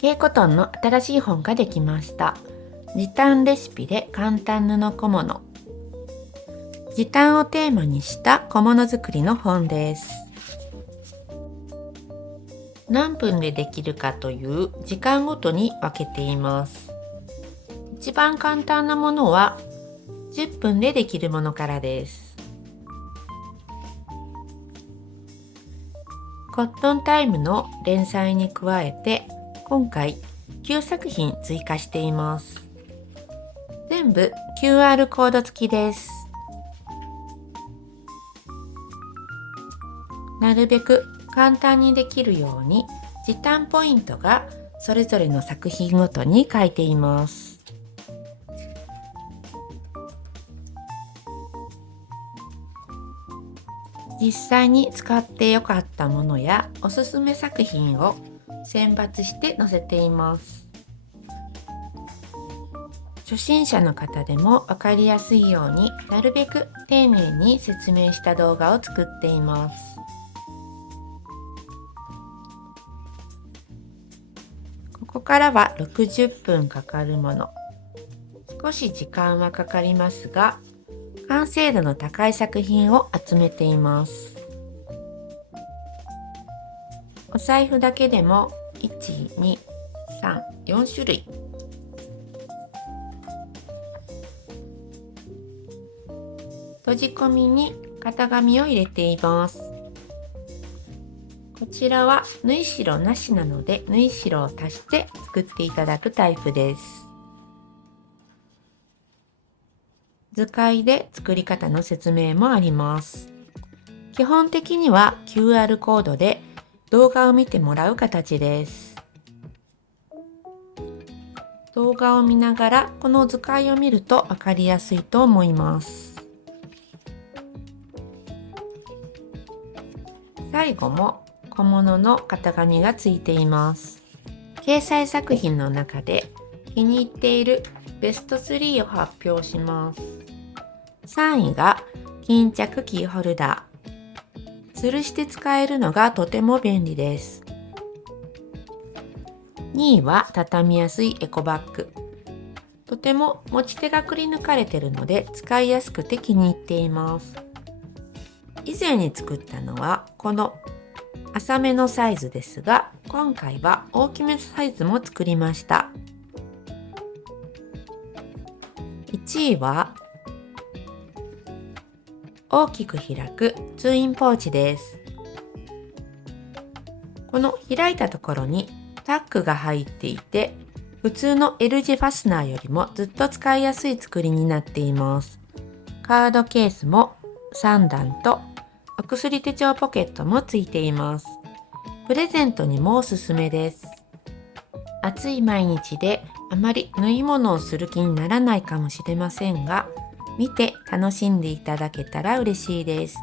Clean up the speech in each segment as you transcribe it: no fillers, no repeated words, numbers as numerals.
ケイコトンの新しい本ができました。時短レシピで簡単布小物。時短をテーマにした小物作りの本です。何分でできるかという時間ごとに分けています。一番簡単なものは10分でできるものからです。コットンタイムの連載に加えて今回9作品追加しています。全部 QR コード付きです。なるべく簡単にできるように時短ポイントがそれぞれの作品ごとに書いています。実際に使ってよかったものやおすすめ作品を選抜して載せています。初心者の方でも分かりやすいようになるべく丁寧に説明した動画を作っています。ここからは60分かかるもの。少し時間はかかりますが、完成度の高い作品を集めています。お財布だけでも1、2、3、4種類。閉じ込みに型紙を入れています。こちらは縫い代なしなので縫い代を足して作っていただくタイプです。図解で作り方の説明もあります。基本的には QR コードで動画を見てもらう形です。動画を見ながらこの図解を見ると分かりやすいと思います。最後も小物の型紙がついています。掲載作品の中で気に入っているベスト3を発表します。3位が巾着キーホルダー。吊るして使えるのがとても便利です。2位は畳みやすいエコバッグ。とても持ち手がくり抜かれているので使いやすくて気に入っています。以前に作ったのはこの浅めのサイズですが、今回は大きめのサイズも作りました。1位は大きく開くツインポーチです。この開いたところにタックが入っていて、普通の L 字ファスナーよりもずっと使いやすい作りになっています。カードケースも3段とお薬手帳ポケットもついています。プレゼントにもおすすめです。暑い毎日であまり縫い物をする気にならないかもしれませんが、見て楽しんでいただけたら嬉しいです。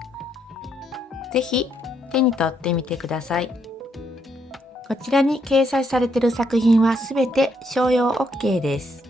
ぜひ手に取ってみてください。こちらに掲載されている作品はすべて商用 OK です。